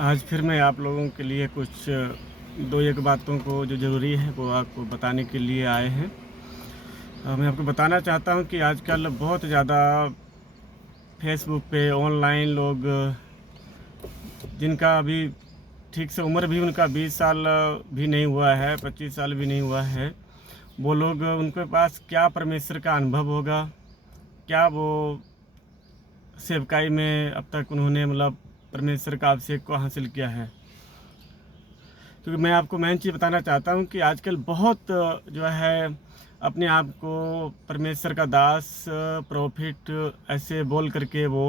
आज फिर मैं आप लोगों के लिए कुछ दो एक बातों को जो ज़रूरी है वो आपको बताने के लिए आए हैं। मैं आपको बताना चाहता हूँ कि आजकल बहुत ज़्यादा फ़ेसबुक पे ऑनलाइन लोग जिनका अभी ठीक से उम्र भी उनका 20 साल भी नहीं हुआ है, 25 साल भी नहीं हुआ है, वो लोग उनके पास क्या परमेश्वर का अनुभव होगा, क्या वो सेवकाई में अब तक उन्होंने मतलब परमेश्वर का अभिषेक को हासिल किया है। क्योंकि मैं आपको मेन चीज़ बताना चाहता हूँ कि आजकल बहुत जो है अपने आप को परमेश्वर का दास प्रॉफिट ऐसे बोल करके वो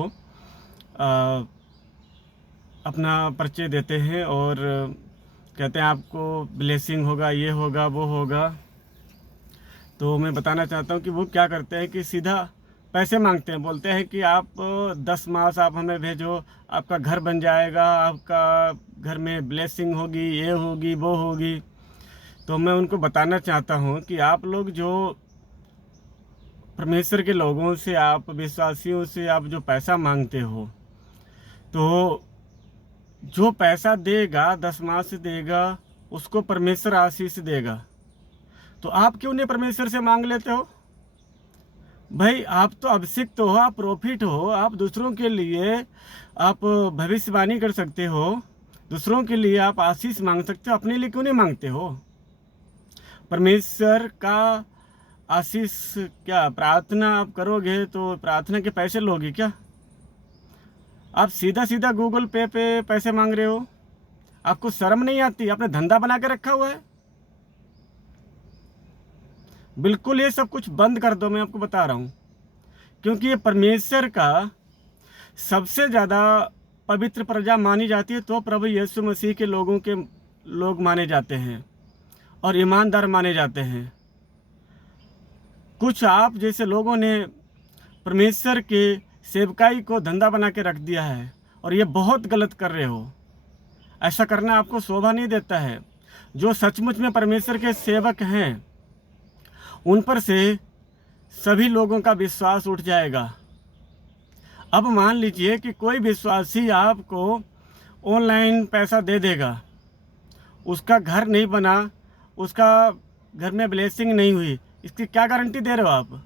अपना परिचय देते हैं और कहते हैं आपको ब्लेसिंग होगा, ये होगा, वो होगा। तो मैं बताना चाहता हूँ कि वो क्या करते हैं कि सीधा पैसे मांगते हैं, बोलते हैं कि आप 10 मास आप हमें भेजो, आपका घर बन जाएगा, आपका घर में ब्लेसिंग होगी, ये होगी, वो होगी। तो मैं उनको बताना चाहता हूँ कि आप लोग जो परमेश्वर के लोगों से, आप विश्वासियों से आप जो पैसा मांगते हो, तो जो पैसा देगा 10 मास देगा, उसको परमेश्वर आशीष देगा। तो आप क्यों नहीं परमेश्वर से मांग लेते हो? भाई आप तो अभिषिक्त हो, आप प्रॉफिट हो, आप दूसरों के लिए आप भविष्यवाणी कर सकते हो, दूसरों के लिए आप आशीष मांग सकते हो, अपने लिए क्यों नहीं मांगते हो? परमेश्वर का आशीष क्या प्रार्थना आप करोगे तो प्रार्थना के पैसे लोगे क्या? आप सीधा सीधा गूगल पे पैसे मांग रहे हो। आपको शर्म नहीं आती? आपने धंधा बना के रखा हुआ है। बिल्कुल ये सब कुछ बंद कर दो, मैं आपको बता रहा हूँ। क्योंकि ये परमेश्वर का सबसे ज़्यादा पवित्र प्रजा मानी जाती है, तो प्रभु यीशु मसीह के लोगों के लोग माने जाते हैं और ईमानदार माने जाते हैं। कुछ आप जैसे लोगों ने परमेश्वर के सेवकाई को धंधा बना के रख दिया है और ये बहुत गलत कर रहे हो। ऐसा करना आपको शोभा नहीं देता है। जो सचमुच में परमेश्वर के सेवक हैं उन पर से सभी लोगों का विश्वास उठ जाएगा। अब मान लीजिए कि कोई विश्वासी आपको ऑनलाइन पैसा दे देगा, उसका घर नहीं बना, उसका घर में ब्लेसिंग नहीं हुई, इसकी क्या गारंटी दे रहे हो आप?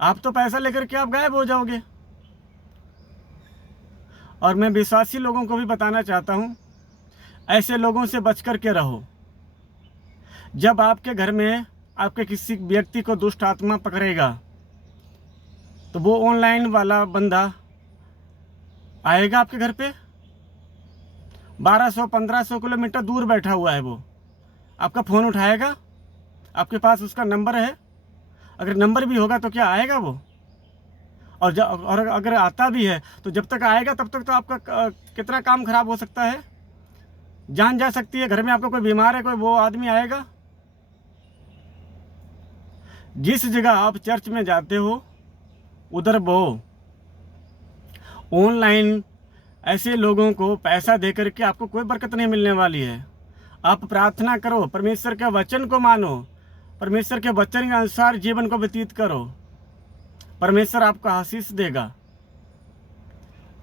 आप तो पैसा लेकर के आप गायब हो जाओगे। और मैं विश्वासी लोगों को भी बताना चाहता हूँ, ऐसे लोगों से बच कर के रहो। जब आपके घर में आपके किसी व्यक्ति को दुष्ट आत्मा पकड़ेगा तो वो ऑनलाइन वाला बंदा आएगा आपके घर पे। 1200-1500 किलोमीटर दूर बैठा हुआ है वो, आपका फ़ोन उठाएगा? आपके पास उसका नंबर है? अगर नंबर भी होगा तो क्या आएगा वो? और अगर आता भी है तो जब तक आएगा तब तक तो आपका कितना काम खराब हो सकता है, जान जा सकती है। घर में आपका कोई बीमार है, कोई वो आदमी आएगा। जिस जगह आप चर्च में जाते हो उधर वो ऑनलाइन ऐसे लोगों को पैसा दे करके आपको कोई बरकत नहीं मिलने वाली है। आप प्रार्थना करो, परमेश्वर के वचन को मानो, परमेश्वर के वचन के अनुसार जीवन को व्यतीत करो, परमेश्वर आपको आशीष देगा।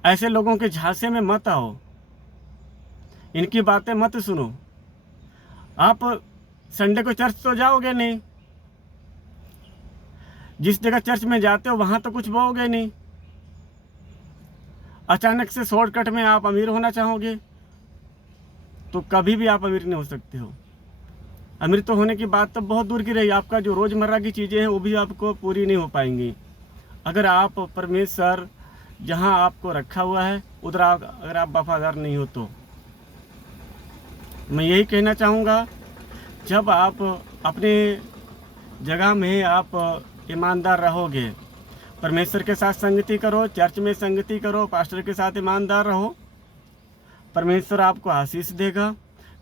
ऐसे लोगों के झांसे में मत आओ, इनकी बातें मत सुनो। आप संडे को चर्च तो जाओगे नहीं, जिस जगह चर्च में जाते हो वहाँ तो कुछ बोओगे नहीं। अचानक से शॉर्टकट में आप अमीर होना चाहोगे तो कभी भी आप अमीर नहीं हो सकते हो। अमीर तो होने की बात तो बहुत दूर की रही, आपका जो रोज़मर्रा की चीज़ें हैं वो भी आपको पूरी नहीं हो पाएंगी अगर आप परमेश्वर जहाँ आपको रखा हुआ है उधर अगर आप वफादार नहीं हो तो। मैं यही कहना चाहूँगा, जब आप अपने जगह में आप ईमानदार रहोगे, परमेश्वर के साथ संगति करो, चर्च में संगति करो, पास्टर के साथ ईमानदार रहो, परमेश्वर आपको आशीष देगा।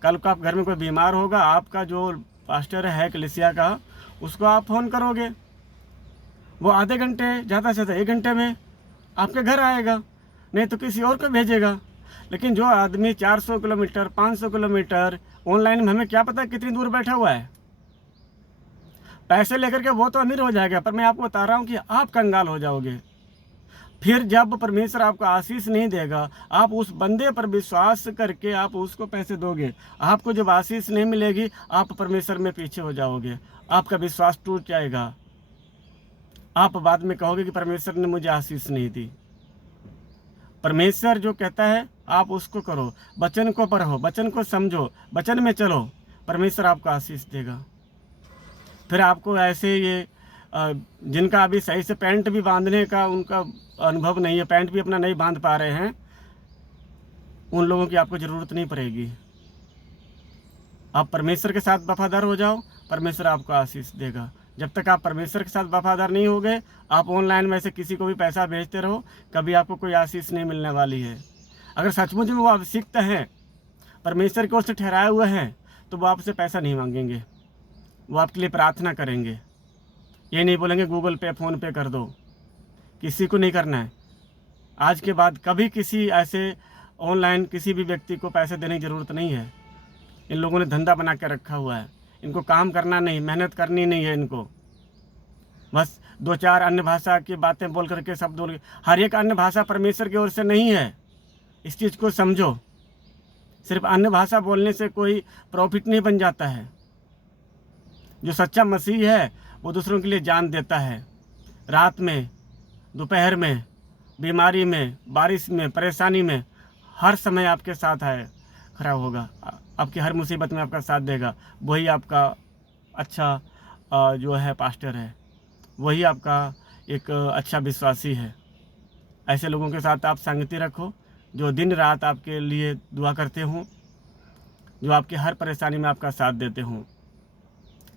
कल को आप घर में कोई बीमार होगा, आपका जो पास्टर है कलीसिया का, उसको आप फ़ोन करोगे, वो आधे घंटे ज़्यादा से ज़्यादा 1 घंटे में आपके घर आएगा, नहीं तो किसी और को भेजेगा। लेकिन जो आदमी 400 किलोमीटर 500 किलोमीटर ऑनलाइन में, हमें क्या पता कितनी दूर बैठा हुआ है, पैसे लेकर के वो तो अमीर हो जाएगा, पर मैं आपको बता रहा हूँ कि आप कंगाल हो जाओगे। फिर जब परमेश्वर आपको आशीष नहीं देगा, आप उस बंदे पर विश्वास करके आप उसको पैसे दोगे, आपको जब आशीष नहीं मिलेगी, आप परमेश्वर में पीछे हो जाओगे, आपका विश्वास टूट जाएगा। आप बाद में कहोगे कि परमेश्वर ने मुझे आशीष नहीं दी। परमेश्वर जो कहता है आप उसको करो, वचन को पढ़ो, वचन को समझो, वचन में चलो, परमेश्वर आपको आशीष देगा। फिर आपको ऐसे ये जिनका अभी सही से पैंट भी बांधने का उनका अनुभव नहीं है, पैंट भी अपना नहीं बांध पा रहे हैं, उन लोगों की आपको ज़रूरत नहीं पड़ेगी। आप परमेश्वर के साथ वफादार हो जाओ, परमेश्वर आपको आशीष देगा। जब तक आप परमेश्वर के साथ वफादार नहीं होगे, आप ऑनलाइन में से किसी को भी पैसा भेजते रहो, कभी आपको कोई आशीष नहीं मिलने वाली है। अगर सचमुच में वो अभिषिक्त हैं, परमेश्वर की ओर से ठहराए हुए हैं, तो वो आपसे पैसा नहीं मांगेंगे, वो आपके लिए प्रार्थना करेंगे। ये नहीं बोलेंगे गूगल पे फ़ोन पे कर दो, किसी को नहीं करना है। आज के बाद कभी किसी ऐसे ऑनलाइन किसी भी व्यक्ति को पैसे देने की ज़रूरत नहीं है। इन लोगों ने धंधा बना के रखा हुआ है, इनको काम करना नहीं, मेहनत करनी नहीं है इनको, बस 2-4 अन्य भाषा की बातें बोल करके शब्द बोल के। हर एक अन्य भाषा परमेश्वर की ओर से नहीं है, इस चीज़ को समझो। सिर्फ अन्य भाषा बोलने से कोई प्रॉफिट नहीं बन जाता है। जो सच्चा मसीह है वो दूसरों के लिए जान देता है। रात में, दोपहर में, बीमारी में, बारिश में, परेशानी में, हर समय आपके साथ है, खड़ा होगा, आपकी हर मुसीबत में आपका साथ देगा। वही आपका अच्छा जो है पास्टर है, वही आपका एक अच्छा विश्वासी है। ऐसे लोगों के साथ आप संगति रखो, जो दिन रात आपके लिए दुआ करते हों, जो आपकी हर परेशानी में आपका साथ देते हों।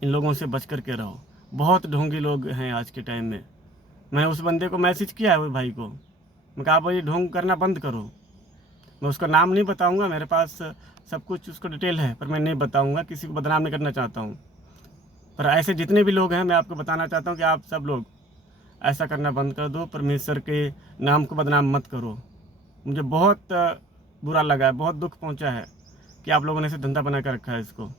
इन लोगों से बच कर के रहो। बहुत ढोंगी लोग हैं आज के टाइम में। मैंने उस बंदे को मैसेज किया है, वो भाई को, मैं कहा भाई ढोंग करना बंद करो। मैं उसका नाम नहीं बताऊंगा, मेरे पास सब कुछ उसको डिटेल है, पर मैं नहीं बताऊंगा, किसी को बदनाम नहीं करना चाहता हूं। पर ऐसे जितने भी लोग हैं, मैं आपको बताना चाहता हूं कि आप सब लोग ऐसा करना बंद कर दो, परमेश्वर के नाम को बदनाम मत करो। मुझे बहुत बुरा लगा है, बहुत दुख पहुंचा है कि आप लोगों ने इसे धंधा बना कर रखा है इसको।